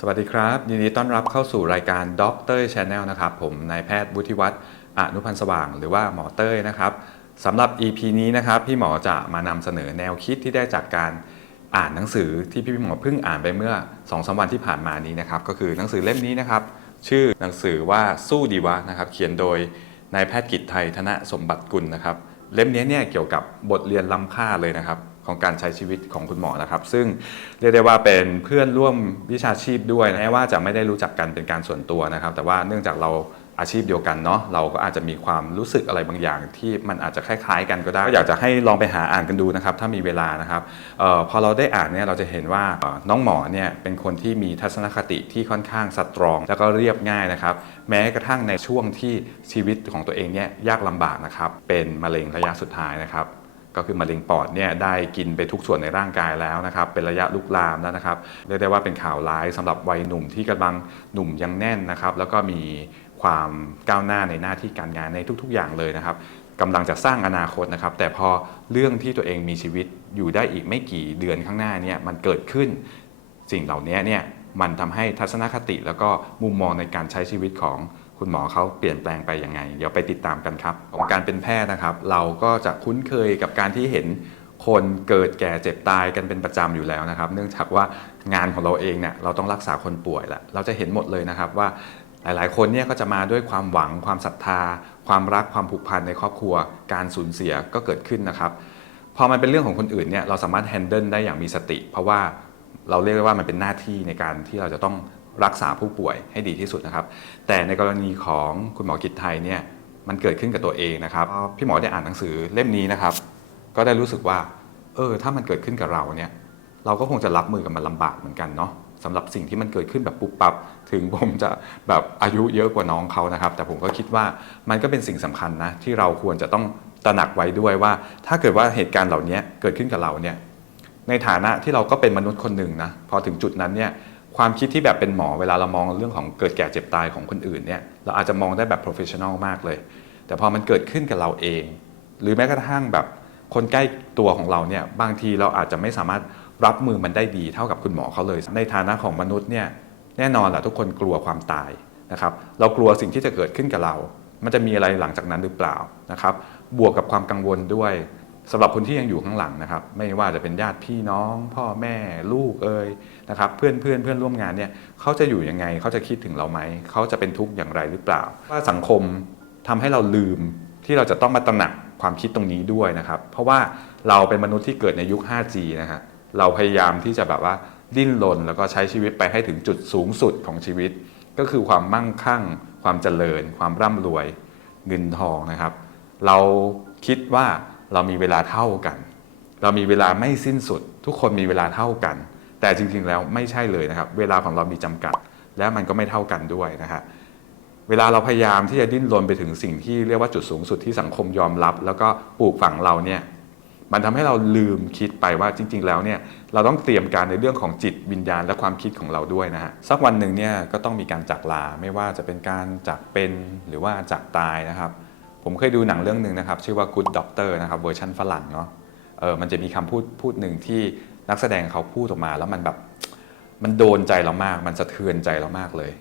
สวัสดีครับ ยินดีต้อนรับเข้าสู่รายการด็อกเตอร์ชาแนลนะครับ ผมนายแพทย์วุฒิวัฒน์อนุพันธ์สว่างหรือว่าหมอเต้ยนะครับสำหรับ EP นี้นะครับพี่หมอจะมานำเสนอแนวคิดที่ได้จากการอ่านหนังสือที่พี่หมอเพิ่งอ่านไปเมื่อ2อสวันที่ผ่านมานี้นะครับก็คือหนังสือเล่มนี้นะครับ ชื่อหนังสือว่าสู้ดีวะนะครับ เขียนโดยนายแพทย์กิจไทยธนสมบัติกุลนะครับ เล่มนี้เนี่ยเกี่ยวกับบทเรียนล้ำค่าเลยนะครับ ของการใช้ชีวิตของคุณหมอนะครับ ซึ่งเรียกได้ว่าเป็นเพื่อนร่วมวิชาชีพด้วยแม้ว่าจะไม่ได้รู้จักกันเป็นการส่วนตัวนะครับ แต่ว่าเนื่องจากเราอาชีพเดียวกันเนาะเราก็อาจจะมีความรู้สึกอะไรบางอย่าง ที่มันอาจจะคล้ายๆ กันก็ได้ก็อยากจะให้ลองไปหาอ่านกันดูนะครับ ถ้ามีเวลานะครับออพอเราได้อ่านเนี่ยเราจะเห็นว่าน้องหมอเนี่ยเป็นคนที่มีทัศนคติที่ค่อนข้างสตรอง แล้วก็เรียบง่ายนะครับ แม้กระทั่งในช่วงที่ชีวิตของตัวเองเนี่ยยากลำบากนะครับ เป็นมะเร็งระยะสุดท้ายนะครับ ก็คือมะเร็งปอดเนี่ยได้กินไปทุกส่วนในร่างกายแล้วนะครับ เป็นระยะลุกลามแล้วนะครับเรียกได้ว่าเป็นข่าวร้ายสำหรับวัยหนุ่มที่กำลังหนุ่มยังแน่นนะครับ แล้วก็มีความก้าวหน้าในหน้าที่การงานในทุก ๆ อย่างเลยนะครับกำลังจะสร้างอนาคตนะครับ แต่พอเรื่องที่ตัวเองมีชีวิตอยู่ได้อีกไม่กี่เดือนข้างหน้าเนี่ยมันเกิดขึ้นสิ่งเหล่านี้เนี่ยมันทำให้ทัศนคติแล้วก็มุมมองในการใช้ชีวิตของ คุณหมอเขาเปลี่ยนแปลงไปยังไง เดี๋ยวไปติดตามกันครับ ของการเป็นแพทย์นะครับ เราก็จะคุ้นเคยกับการที่เห็นคนเกิดแก่เจ็บตายกันเป็นประจำอยู่แล้วนะครับ เนื่องจากว่างานของเราเองเนี่ยเราต้องรักษาคนป่วยแหละเราจะเห็นหมดเลยนะครับว่าหลายๆ คนเนี่ยก็จะมาด้วยความหวัง ความศรัทธา ความรักความผูกพันในครอบครัว การสูญเสียก็เกิดขึ้นนะครับพอมันเป็นเรื่องของคนอื่นเนี่ยเราสามารถแฮนเดิลได้อย่างมีสติ เพราะว่าเราเรียกได้ว่ามันเป็นหน้าที่ในการที่เราจะต้อง รักษาผู้ป่วยให้ดีที่สุดนะครับ แต่ในกรณีของคุณหมอกิจไทยเนี่ยมันเกิดขึ้นกับตัวเองนะครับ พี่หมอได้อ่านหนังสือเล่มนี้นะครับ ก็ได้รู้สึกว่า เออ ถ้ามันเกิดขึ้นกับเราเนี่ยเราก็คงจะรับมือกับมันลำบากเหมือนกันเนาะสำหรับสิ่งที่มันเกิดขึ้นแบบปุ๊บปับ ถึงผมจะแบบอายุเยอะกว่าน้องเขานะครับ แต่ผมก็คิดว่ามันก็เป็นสิ่งสำคัญนะ ที่เราควรจะต้องตระหนักไว้ด้วยว่า ถ้าเกิดว่าเหตุการณ์เหล่านี้เกิดขึ้นกับเราเนี่ยในฐานะที่เราก็เป็นมนุษย์คนหนึ่งนะพอถึงจุดนั้นเนี่ย ความคิดที่แบบเป็นหมอเวลาเรามองเรื่องของเกิดแก่เจ็บตายของคนอื่นเนี่ยเราอาจจะมองได้แบบ professional มากเลย แต่พอมันเกิดขึ้นกับเราเอง หรือแม้กระทั่งแบบคนใกล้ตัวของเราเนี่ยบางทีเราอาจจะไม่สามารถรับมือมันได้ดีเท่ากับคุณหมอเขาเลย ในฐานะของมนุษย์เนี่ยแน่นอนแหละทุกคนกลัวความตายนะครับเรากลัวสิ่งที่จะเกิดขึ้นกับเรา มันจะมีอะไรหลังจากนั้นหรือเปล่านะครับบวกกับความกังวลด้วย สำหรับคนที่ยังอยู่ข้างหลังนะครับ ไม่ว่าจะเป็นญาติพี่น้อง พ่อแม่ลูกเอ่ยนะครับเพื่อนเพื่อนเพื่อนร่วมงานเนี่ยเขาจะอยู่ยังไงเขาจะคิดถึงเราไหมเขาจะเป็นทุกข์อย่างไรหรือเปล่า ว่าสังคมทำให้เราลืมที่เราจะต้องมาตระหนักความคิดตรงนี้ด้วยนะครับ เพราะว่าเราเป็นมนุษย์ที่เกิดในยุค 5G นะฮะเราพยายามที่จะแบบว่าดิ้นรนแล้วก็ใช้ชีวิตไปให้ถึงจุดสูงสุดของชีวิต ก็คือความมั่งคั่ง ความเจริญ ความร่ำรวย เงินทองนะครับ เราคิดว่า เรามีเวลาเท่ากัน เรามีเวลาไม่สิ้นสุด ทุกคนมีเวลาเท่ากัน แต่จริงๆแล้วไม่ใช่เลยนะครับ เวลาของเรามีจำกัด และมันก็ไม่เท่ากันด้วยนะฮะเวลาเราพยายามที่จะดิ้นรนไปถึงสิ่งที่เรียกว่าจุดสูงสุดที่สังคมยอมรับ แล้วก็ปลูกฝังเราเนี่ยมันทำให้เราลืมคิดไปว่าจริง ๆ แล้วเนี่ยเราต้องเตรียมการในเรื่องของจิตวิญญาณและความคิดของเราด้วยนะฮะสักวันหนึ่งเนี่ยก็ต้องมีการจากลาไม่ว่าจะเป็นการจากเป็นหรือว่าจากตายนะครับ ผมเคยดูหนังเรื่องหนึ่งนะครับ ชื่อว่า Good Doctor นะครับเวอร์ชันฝรั่งเนาะเออมันจะมีคำพูดพูดหนึ่งที่นักแสดงเขาพูดออกมา แล้วมันแบบมันโดนใจเรามาก มันสะเทือนใจเรามากเลย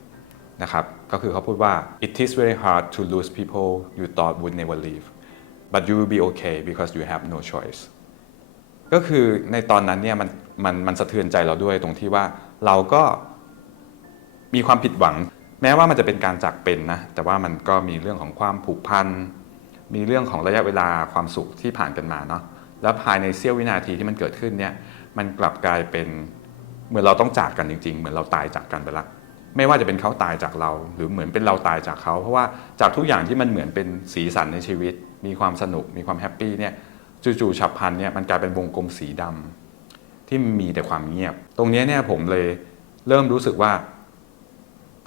นะครับก็คือเขาพูดว่า it is very hard to lose people you thought would never leave but you will be okay because you have no choice ก็คือในตอนนั้นเนี่ยมันมันมันสะเทือนใจเราด้วยตรงที่ว่าเราก็มีความผิดหวัง แม้ว่ามันจะเป็นการจากเป็นนะ แต่ว่ามันก็มีเรื่องของความผูกพัน มีเรื่องของระยะเวลาความสุขที่ผ่านกันมาเนาะ แล้วภายในเสี้ยววินาทีที่มันเกิดขึ้นเนี่ย มันกลับกลายเป็นเหมือนเราต้องจากกันจริง ๆ เหมือนเราตายจากกันไปละ ไม่ว่าจะเป็นเขาตายจากเรา หรือเหมือนเป็นเราตายจากเขา เพราะว่าจากทุกอย่างที่มันเหมือนเป็นสีสันในชีวิต มีความสนุก มีความแฮปปี้เนี่ย จู่ๆฉับพลันเนี่ย มันกลายเป็นวงกลมสีดำที่มีแต่ความเงียบ ตรงนี้เนี่ยผมเลยเริ่มรู้สึกว่า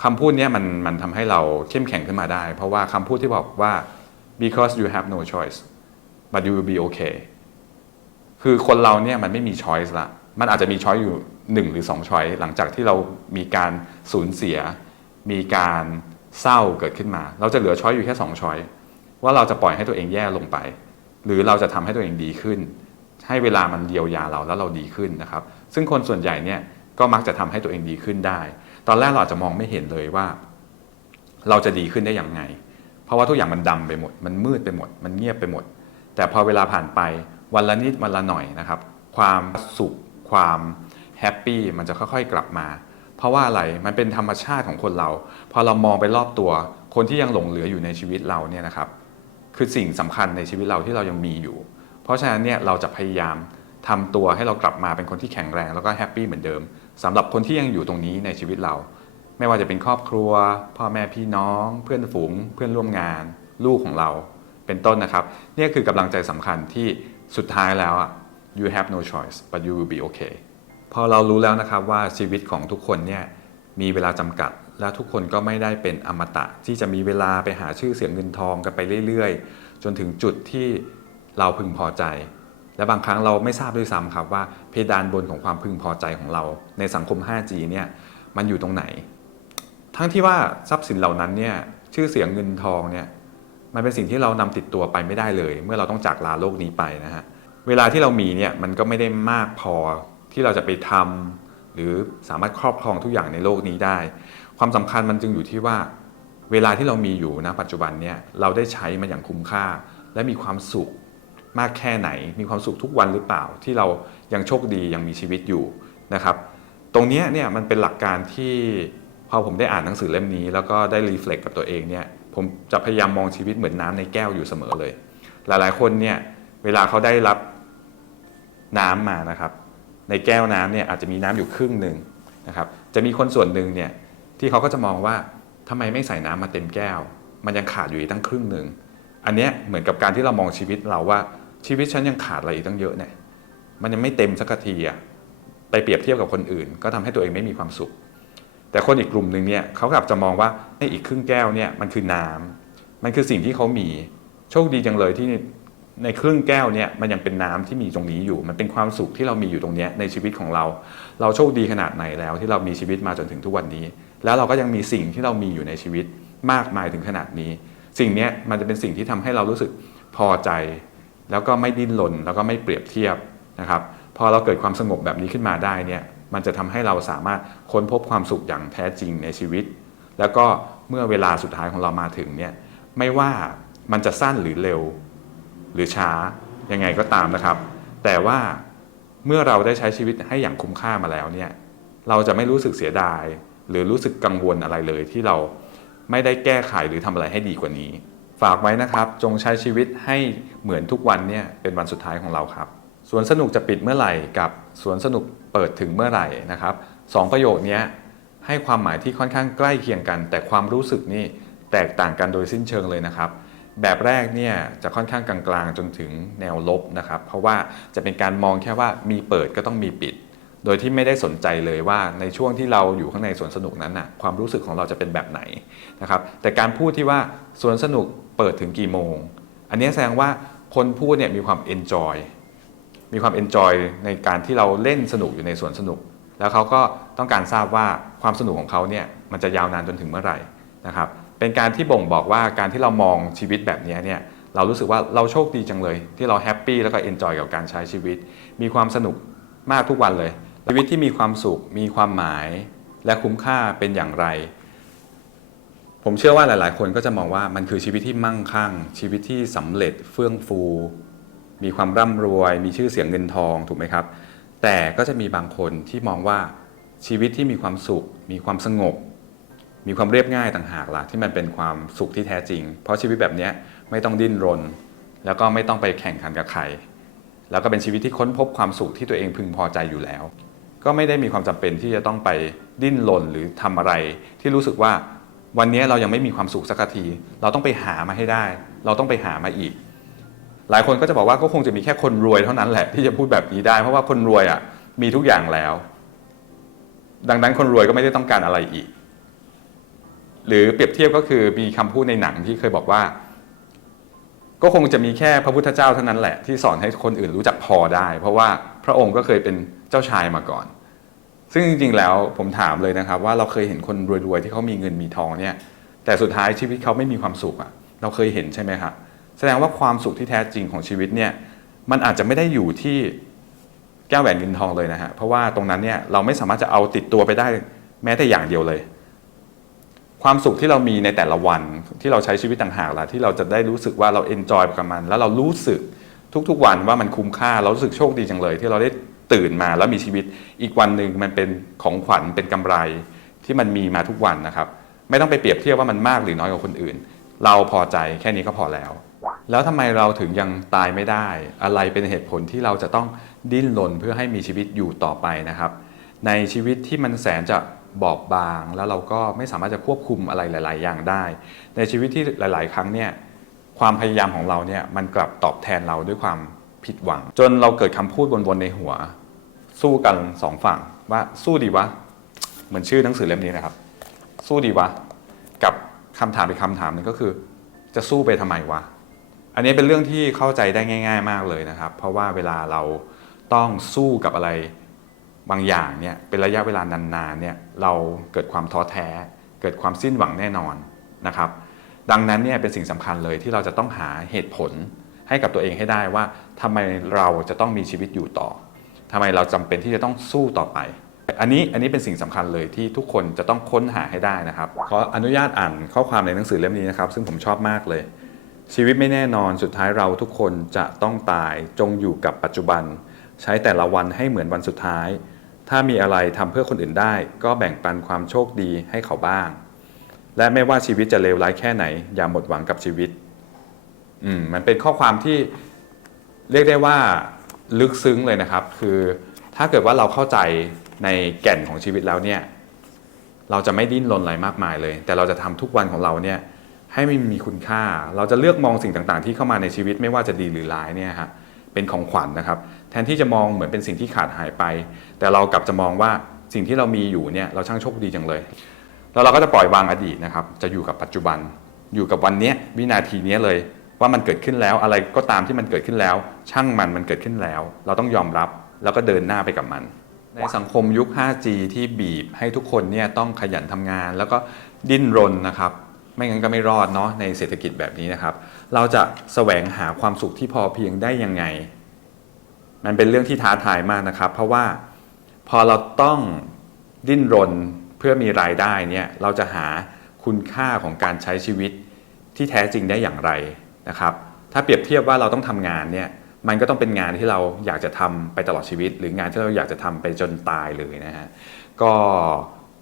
คำพูดนี้มันมันทำให้เราเข้มแข็งขึ้นมาได้ เพราะว่าคำพูดที่บอกว่า because you have no choice but you will be okay คือคนเราเนี่ยมันไม่มีช้อยส์ละ มันอาจจะมีช้อยอยู่หนึ่งหรือสองช้อยหลังจากที่เรามีการสูญเสีย มีการเศร้าเกิดขึ้นมา เราจะเหลือช้อยอยู่แค่สองช้อยว่าเราจะปล่อยให้ตัวเองแย่ลงไป หรือเราจะทำให้ตัวเองดีขึ้น ให้เวลามันเยียวยาเราแล้วเราดีขึ้นนะครับ ซึ่งคนส่วนใหญ่เนี่ยก็มักจะทำให้ตัวเองดีขึ้นได้ ตอนแรกเราอาจจะมองไม่เห็นเลยว่า เราจะดีขึ้นได้อย่างไง เพราะว่าทุกอย่างมันดำไปหมด มันมืดไปหมด มันเงียบไปหมด แต่พอเวลาผ่านไปวันละนิดวันละหน่อยนะครับ ความสุข ความแฮปปี้มันจะค่อยๆกลับมา เพราะว่าอะไรมันเป็นธรรมชาติของคนเรา พอเรามองไปรอบตัว คนที่ยังหลงเหลืออยู่ในชีวิตเราเนี่ยนะครับ คือสิ่งสำคัญในชีวิตเราที่เรายังมีอยู่ เพราะฉะนั้นเนี่ยเราจะพยายามทำตัวให้เรากลับมาเป็นคนที่แข็งแรงแล้วก็แฮปปี้เหมือนเดิม สำหรับคนที่ยังอยู่ตรงนี้ในชีวิตเรา ไม่ว่าจะเป็นครอบครัว พ่อแม่พี่น้อง เพื่อนฝูง เพื่อนร่วมงาน ลูกของเราเป็นต้นนะครับนี่คือกำลังใจสำคัญที่สุดท้ายแล้วอะ you have no choice but you will be okay พอเรารู้แล้วนะครับว่าชีวิตของทุกคนเนี่ยมีเวลาจำกัด และทุกคนก็ไม่ได้เป็นอมตะ ที่จะมีเวลาไปหาชื่อเสียงเงินทองกันไปเรื่อยๆ จนถึงจุดที่เราพึงพอใจ และบางครั้งเราไม่ทราบด้วยซ้ำครับว่าเพดานบนของความพึงพอใจของเราในสังคม 5G เนี่ยมันอยู่ตรงไหน ทั้งที่ว่าทรัพย์สินเหล่านั้นเนี่ยชื่อเสียงเงินทองเนี่ยมันเป็นสิ่งที่เรานำติดตัวไปไม่ได้เลย เมื่อเราต้องจากลาโลกนี้ไปนะฮะเวลาที่เรามีเนี่ยมันก็ไม่ได้มากพอที่เราจะไปทำหรือสามารถครอบครองทุกอย่างในโลกนี้ได้ ความสำคัญมันจึงอยู่ที่ว่า เวลาที่เรามีอยู่นะปัจจุบันเนี่ยเราได้ใช้มันอย่างคุ้มค่า และมีความสุข มากแค่ไหน มีความสุขทุกวันหรือเปล่า ที่เรายังโชคดียังมีชีวิตอยู่นะครับ ตรงนี้เนี่ยมันเป็นหลักการที่พอผมได้อ่านหนังสือเล่มนี้ แล้วก็ได้รีเฟล็กกับตัวเองเนี่ยผมจะพยายามมองชีวิตเหมือนน้ำในแก้วอยู่เสมอเลย หลายๆคนเนี่ยเวลาเขาได้รับน้ำมานะครับ ในแก้วน้ำเนี่ยอาจจะมีน้ำอยู่ครึ่งหนึ่งนะครับ จะมีคนส่วนหนึ่งเนี่ยที่เขาก็จะมองว่าทำไมไม่ใส่น้ำมาเต็มแก้ว มันยังขาดอยู่อีกตั้งครึ่งหนึ่งอันเนี้ยเหมือนกับการที่เรามองชีวิตเราว่า ชีวิตฉันยังขาดอะไรอีกตั้งเยอะเนี่ยมันยังไม่เต็มสักทีอะไปเปรียบเทียบกับคนอื่น ก็ทำให้ตัวเองไม่มีความสุข แต่คนอีกกลุ่มหนึ่งเนี่ยเขากลับจะมองว่าในอีกครึ่งแก้วเนี่ยมันคือน้ำมันคือสิ่งที่เขามีโชคดีจังเลยที่ในครึ่งแก้วเนี่ยมันยังเป็นน้ำที่มีตรงนี้อยู่ มันเป็นความสุขที่เรามีอยู่ตรงนี้ในชีวิตของเรา เราโชคดีขนาดไหนแล้ว ที่เรามีชีวิตมาจนถึงทุกวันนี้ แล้วเราก็ยังมีสิ่งที่เรามีอยู่ในชีวิตมากมายถึงขนาดนี้ สิ่งนี้มันจะเป็นสิ่งที่ทำให้เรารู้สึกพอใจ แล้วก็ไม่ดิ้นรนแล้วก็ไม่เปรียบเทียบนะครับพอเราเกิดความสงบแบบนี้ขึ้นมาได้เนี่ยมันจะทำให้เราสามารถค้นพบความสุขอย่างแท้จริงในชีวิต แล้วก็เมื่อเวลาสุดท้ายของเรามาถึงเนี่ยไม่ว่ามันจะสั้นหรือเร็ว หรือช้ายังไงก็ตามนะครับ แต่ว่าเมื่อเราได้ใช้ชีวิตให้อย่างคุ้มค่ามาแล้วเนี่ยเราจะไม่รู้สึกเสียดาย หรือรู้สึกกังวลอะไรเลยที่เราไม่ได้แก้ไขหรือทำอะไรให้ดีกว่านี้ ฝากไว้นะครับ จงใช้ชีวิตให้เหมือนทุกวันเนี่ยเป็นวันสุดท้ายของเราครับสวนสนุกจะปิดเมื่อไหร่กับสวนสนุกเปิดถึงเมื่อไหร่นะครับสองประโยคนี้ให้ความหมายที่ค่อนข้างใกล้เคียงกัน แต่ความรู้สึกนี่แตกต่างกันโดยสิ้นเชิงเลยนะครับ แบบแรกเนี่ยจะค่อนข้างกลางๆจนถึงแนวลบนะครับ เพราะว่าจะเป็นการมองแค่ว่ามีเปิดก็ต้องมีปิด โดยที่ไม่ได้สนใจเลยว่าในช่วงที่เราอยู่ข้างในสวนสนุกนั้นนะความรู้สึกของเราจะเป็นแบบไหนนะครับแต่การพูดที่ว่าสวนสนุกเปิดถึงกี่โมง อันนี้แสดงว่าคนพูดเนี่ยมีความเอนจอยมีความเอนจอยในการที่เราเล่นสนุกอยู่ในสวนสนุก แล้วเขาก็ต้องการทราบว่าความสนุกของเขาเนี่ยมันจะยาวนานจนถึงเมื่อไหร่นะครับเป็นการที่บ่งบอกว่าการที่เรามองชีวิตแบบนี้เนี่ยเรารู้สึกว่าเราโชคดีจังเลย ที่เราแฮปปี้แล้วก็เอนจอยกับการใช้ชีวิต มีความสนุกมากทุกวันเลย ชีวิตที่มีความสุข มีความหมายและคุ้มค่าเป็นอย่างไร ผมเชื่อว่าหลาย ๆ คนก็จะมองว่ามันคือชีวิตที่มั่งคั่ง ชีวิตที่สำเร็จเฟื่องฟู มีความร่ำรวย มีชื่อเสียงเงินทองถูกไหมครับ แต่ก็จะมีบางคนที่มองว่าชีวิตที่มีความสุข มีความสงบ มีความเรียบง่ายต่างหากล่ะที่มันเป็นความสุขที่แท้จริง เพราะชีวิตแบบนี้ไม่ต้องดิ้นรน แล้วก็ไม่ต้องไปแข่งขันกับใคร แล้วก็เป็นชีวิตที่ค้นพบความสุขที่ตัวเองพึงพอใจอยู่แล้ว ก็ไม่ได้มีความจำเป็นที่จะต้องไปดิ้นรนหรือทำอะไร ที่รู้สึกว่าวันนี้เรายังไม่มีความสุขสักที เราต้องไปหามาให้ได้ เราต้องไปหามาอีก หลายคนก็จะบอกว่าก็คงจะมีแค่คนรวยเท่านั้นแหละที่จะพูดแบบนี้ได้ เพราะว่าคนรวยอะมีทุกอย่างแล้ว ดังนั้นคนรวยก็ไม่ได้ต้องการอะไรอีก หรือเปรียบเทียบก็คือมีคำพูดในหนังที่เคยบอกว่า ก็คงจะมีแค่พระพุทธเจ้าเท่านั้นแหละที่สอนให้คนอื่นรู้จักพอได้ เพราะว่า ระองค์ก็เคยเป็นเจ้าชายมาก่อน ซึ่งจริงๆแล้วผมถามเลยนะครับ ว่าเราเคยเห็นคนรวยๆที่เขามีเงินมีทองเนี่ย แต่สุดท้ายชีวิตเขาไม่มีความสุขอะเราเคยเห็นใช่ไหมครับแสดงว่าความสุขที่แท้จริงของชีวิตเนี่ยมันอาจจะไม่ได้อยู่ที่แก้วแหวนเงินทองเลยนะฮะเพราะว่าตรงนั้นเนี่ยเราไม่สามารถจะเอาติดตัวไปได้แม้แต่อย่างเดียวเลย ความสุขที่เรามีในแต่ละวันที่เราใช้ชีวิตต่างหากล่ะที่เราจะได้รู้สึกว่าเราเอนจอยกับมัน แล้วเรารู้สึก ทุกๆวันว่ามันคุ้มค่าเรารู้สึกโชคดีจังเลย ที่เราได้ตื่นมาแล้วมีชีวิต อีกวันหนึ่งมันเป็นของขวัญเป็นกำไรที่มันมีมาทุกวันนะครับ ไม่ต้องไปเปรียบเทียบว่ามันมากหรือน้อยกว่าคนอื่น เราพอใจแค่นี้ก็พอแล้ว แล้วทำไมเราถึงยังตายไม่ได้ อะไรเป็นเหตุผลที่เราจะต้องดิ้นรนเพื่อให้มีชีวิตอยู่ต่อไปนะครับ ในชีวิตที่มันแสนจะบอบบาง แล้วเราก็ไม่สามารถจะควบคุมอะไรหลาย ๆ อย่างได้ ในชีวิตที่หลาย ๆ ครั้งเนี่ย ความพยายามของเราเนี่ยมันกลับตอบแทนเราด้วยความผิดหวัง จนเราเกิดคำพูดวนๆในหัว สู้กันสองฝั่งว่าสู้ดีวะ เหมือนชื่อหนังสือเล่มนี้นะครับ สู้ดีวะ กับคำถามอีกคำถามนึงก็คือ จะสู้ไปทำไมวะ อันนี้เป็นเรื่องที่เข้าใจได้ง่าย ๆ มากเลยนะครับ เพราะว่าเวลาเราต้องสู้กับอะไรบางอย่างเนี่ยเป็นระยะเวลานานๆเนี่ยเราเกิดความท้อแท้ เกิดความสิ้นหวังแน่นอนนะครับ ดังนั้นเนี่ยเป็นสิ่งสำคัญเลยที่เราจะต้องหาเหตุผลให้กับตัวเองให้ได้ว่าทำไมเราจะต้องมีชีวิตอยู่ต่อทำไมเราจำเป็นที่จะต้องสู้ต่อไป อันนี้อันนี้เป็นสิ่งสำคัญเลยที่ทุกคนจะต้องค้นหาให้ได้นะครับขออนุญาตอ่านข้อความในหนังสือเล่มนี้นะครับ ซึ่งผมชอบมากเลย ชีวิตไม่แน่นอนสุดท้ายเราทุกคนจะต้องตายจงอยู่กับปัจจุบัน ใช้แต่ละวันให้เหมือนวันสุดท้าย ถ้ามีอะไรทำเพื่อคนอื่นได้ ก็แบ่งปันความโชคดีให้เขาบ้าง และไม่ว่าชีวิตจะเลวร้ายแค่ไหน อย่าหมดหวังกับชีวิต อืมมันเป็นข้อความที่เรียกได้ว่าลึกซึ้งเลยนะครับ คือถ้าเกิดว่าเราเข้าใจในแก่นของชีวิตแล้วเนี่ย เราจะไม่ดิ้นรนอะไรมากมายเลย แต่เราจะทำทุกวันของเราเนี่ย ให้มันมีคุณค่า เราจะเลือกมองสิ่งต่างๆ ที่เข้ามาในชีวิตไม่ว่าจะดีหรือร้ายเนี่ยฮะเป็นของขวัญนะครับ แทนที่จะมองเหมือนเป็นสิ่งที่ขาดหายไป แต่เรากลับจะมองว่าสิ่งที่เรามีอยู่เนี่ยเราช่างโชคดีจังเลย แล้วเราก็จะปล่อยวางอดีตนะครับ จะอยู่กับปัจจุบัน อยู่กับวันนี้วินาทีนี้เลย ว่ามันเกิดขึ้นแล้ว อะไรก็ตามที่มันเกิดขึ้นแล้ว ช่างมันมันเกิดขึ้นแล้ว เราต้องยอมรับแล้วก็เดินหน้าไปกับมัน ในสังคมยุค 5G ที่บีบให้ทุกคนเนี่ยต้องขยันทำงาน แล้วก็ดิ้นรนนะครับ ไม่งั้นก็ไม่รอดเนาะในเศรษฐกิจแบบนี้นะครับ เราจะแสวงหาความสุขที่พอเพียงได้ยังไง มันเป็นเรื่องที่ท้าทายมากนะครับ เพราะว่าพอเราต้องดิ้นรน เพื่อมีรายได้เนี่ยเราจะหาคุณค่าของการใช้ชีวิตที่แท้จริงได้อย่างไรนะครับ ถ้าเปรียบเทียบว่าเราต้องทำงานเนี่ยมันก็ต้องเป็นงานที่เราอยากจะทำไปตลอดชีวิต หรืองานที่เราอยากจะทำไปจนตายเลยนะฮะก็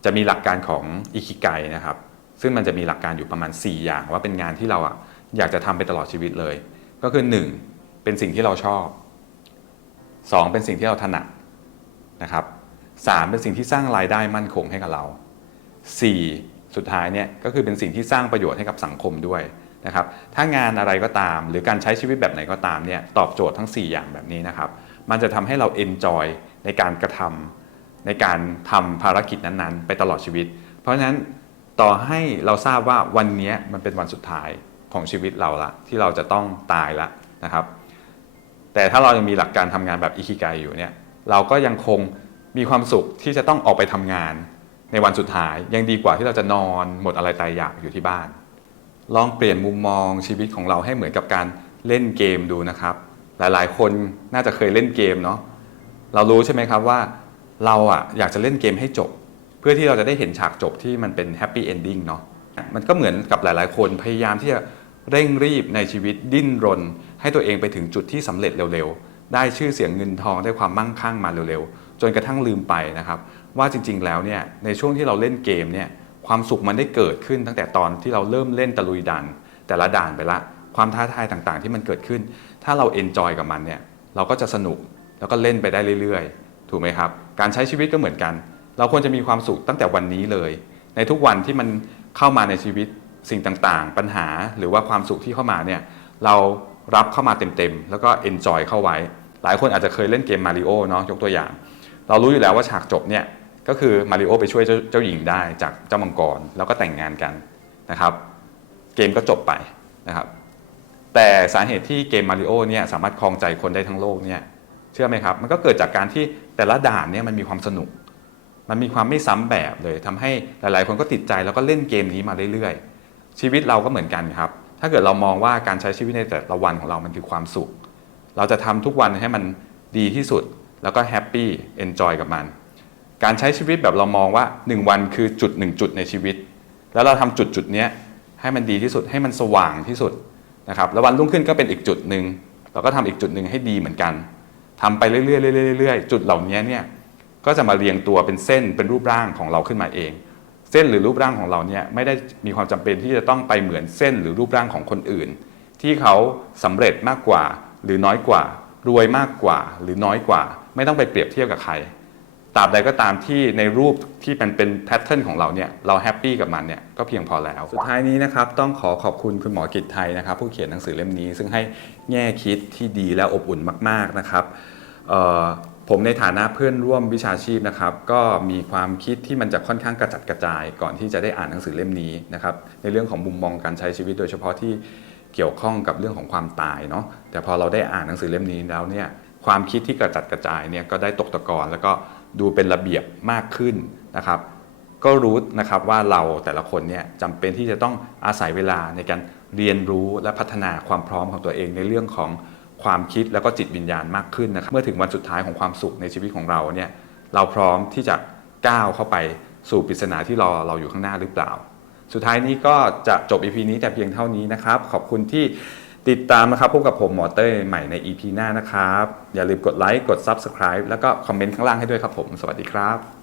จะมีหลักการของอิคิไกนะครับ ซึ่งมันจะมีหลักการอยู่ประมาณ 4 อย่าง ว่าเป็นงานที่เราอะอยากจะทำไปตลอดชีวิตเลย ก็คือ 1. เป็นสิ่งที่เราชอบ 2. เป็นสิ่งที่เราถนัดนะครับ 3. เป็นสิ่งที่สร้างรายได้มั่นคงให้กับเรา 4. สุดท้ายเนี่ยก็คือเป็นสิ่งที่สร้างประโยชน์ให้กับสังคมด้วยนะครับถ้างานอะไรก็ตาม หรือการใช้ชีวิตแบบไหนก็ตามเนี่ยตอบโจทย์ทั้ง 4 อย่างแบบนี้นะครับมันจะทำให้เราเอนจอยในการกระทำในการทำภารกิจนั้นๆ ไปตลอดชีวิต เพราะฉะนั้นต่อให้เราทราบว่าวันนี้มันเป็นวันสุดท้ายของชีวิตเราละที่เราจะต้องตายละนะครับ แต่ถ้าเรายังมีหลักการทำงานแบบอิคิไกอยู่เนี่ยเราก็ยังคง มีความสุขที่จะต้องออกไปทำงานในวันสุดท้ายยังดีกว่าที่เราจะนอนหมดอะไรตายอยากอยู่ที่บ้าน ลองเปลี่ยนมุมมองชีวิตของเราให้เหมือนกับการเล่นเกมดูนะครับ หลายๆ คนน่าจะเคยเล่นเกมเนาะเรารู้ใช่ไหมครับว่าเราอะอยากจะเล่นเกมให้จบ เพื่อที่เราจะได้เห็นฉากจบที่มันเป็นแฮปปี้เอนดิ้งเนาะมันก็เหมือนกับหลาย ๆ คนพยายามที่จะเร่งรีบในชีวิตดิ้นรน ให้ตัวเองไปถึงจุดที่สำเร็จเร็ว ๆ ได้ชื่อเสียงเงินทองได้ความมั่งคั่งมาเร็ว ๆ จนกระทั่งลืมไปนะครับว่าจริง ๆ แล้วเนี่ยในช่วงที่เราเล่นเกมเนี่ยความสุขมันได้เกิดขึ้นตั้งแต่ตอนที่เราเริ่มเล่นตะลุยด่านแต่ละด่านไปละ ความท้าทายต่างๆ ที่มันเกิดขึ้น ถ้าเราเอนจอยกับมันเนี่ยเราก็จะสนุกแล้วก็เล่นไปได้เรื่อยๆ ถูกไหมครับ การใช้ชีวิตก็เหมือนกัน เราควรจะมีความสุขตั้งแต่วันนี้เลย ในทุกวันที่มันเข้ามาในชีวิตสิ่งต่างๆ ปัญหาหรือว่าความสุขที่เข้ามาเนี่ยเรารับเข้ามาเต็มๆ แล้วก็เอนจอยเข้าไว้ หลายคนอาจจะเคยเล่นเกมมาริโอเนาะยกตัวอย่าง เรารู้อยู่แล้วว่าฉากจบเนี่ยก็คือมาริโอไปช่วยเจ้าหญิงได้จากเจ้ามังกรแล้วก็แต่งงานกันนะครับ เกมก็จบไปนะครับ แต่สาเหตุที่เกมมาริโอเนี่ยสามารถครองใจคนได้ทั้งโลกเนี่ยเชื่อไหมครับ มันก็เกิดจากการที่แต่ละด่านเนี่ยมันมีความสนุก มันมีความไม่ซ้ำแบบเลยทำให้หลาย ๆ คนก็ติดใจแล้วก็เล่นเกมนี้มาเรื่อยๆ ชีวิตเราก็เหมือนกันครับ ถ้าเกิดเรามองว่าการใช้ชีวิตในแต่ละวันของเรามันคือความสุข เราจะทำทุกวันให้มันดีที่สุด แล้วก็แฮปปี้เอนจอยกับมัน การใช้ชีวิตแบบเรามองว่า 1 วันคือจุด 1 จุดในชีวิต แล้วเราทำจุดจุดนี้ให้มันดีที่สุดให้มันสว่างที่สุดนะครับแล้ววันรุ่งขึ้นก็เป็นอีกจุดหนึ่งเราก็ทำอีกจุดหนึ่งให้ดีเหมือนกันทำไปเรื่อยๆเรื่อยๆเรื่อยจุดเหล่านี้เนี่ยก็จะมาเรียงตัวเป็นเส้นเป็นรูปร่างของเราขึ้นมาเอง เส้นหรือรูปร่างของเราเนี่ยไม่ได้มีความจำเป็นที่จะต้องไปเหมือนเส้นหรือรูปร่างของคนอื่น ที่เขาสำเร็จมากกว่าหรือน้อยกว่า รวยมากกว่าหรือน้อยกว่า ไม่ต้องไปเปรียบเทียบกับใครตราบใดก็ตามที่ในรูปที่มันเป็นแพทเทิร์นของเราเนี่ยเราแฮปปี้กับมันเนี่ยก็เพียงพอแล้ว สุดท้ายนี้นะครับต้องขอขอบคุณคุณหมอกิตไทยนะครับ ผู้เขียนหนังสือเล่มนี้ ซึ่งให้แง่คิดที่ดีและอบอุ่นมาก ๆนะครับผมในฐานะเพื่อนร่วมวิชาชีพนะครับ ก็มีความคิดที่มันจะค่อนข้างกระจัดกระจายก่อนที่จะได้อ่านหนังสือเล่มนี้นะครับในเรื่องของมุมมองการใช้ชีวิตโดยเฉพาะที่เกี่ยวข้องกับเรื่องของความตายเนาะแต่พอเราได้อ่านหนังสือเล่มนี้แล้วเนี่ย ความคิดที่กระจัดกระจายเนี่ยก็ได้ตกตะกอนแล้วก็ดูเป็นระเบียบมากขึ้นนะครับ ก็รู้นะครับว่าเราแต่ละคนเนี่ยจำเป็นที่จะต้องอาศัยเวลาในการเรียนรู้และพัฒนาความพร้อมของตัวเองในเรื่องของความคิดแล้วก็จิตวิญญาณมากขึ้นนะครับเมื่อถึงวันสุดท้ายของความสุขในชีวิตของเราเนี่ยเราพร้อมที่จะก้าวเข้าไปสู่ปริศนาที่รอเราอยู่ข้างหน้าหรือเปล่า สุดท้ายนี้ก็จะจบ EP นี้แต่เพียงเท่านี้นะครับ ขอบคุณที่ ติดตามนะครับพบกับผมหมอเต้ยใหม่ใน EP หน้านะครับ อย่าลืมกดไลค์กด Subscribe แล้วก็คอมเมนต์ข้างล่างให้ด้วยครับผม สวัสดีครับ